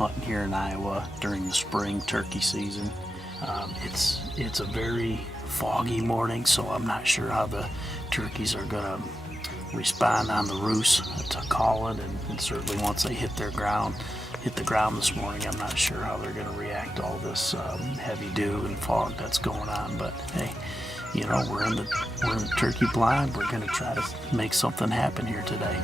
hunting here in Iowa during the spring turkey season. It's a very foggy morning, so I'm not sure how the turkeys are gonna respond on the roost to calling, and certainly once they hit the ground this morning, I'm not sure how they're gonna react to all this heavy dew and fog that's going on. But hey, you know, we're in the turkey blind. We're gonna try to make something happen here today.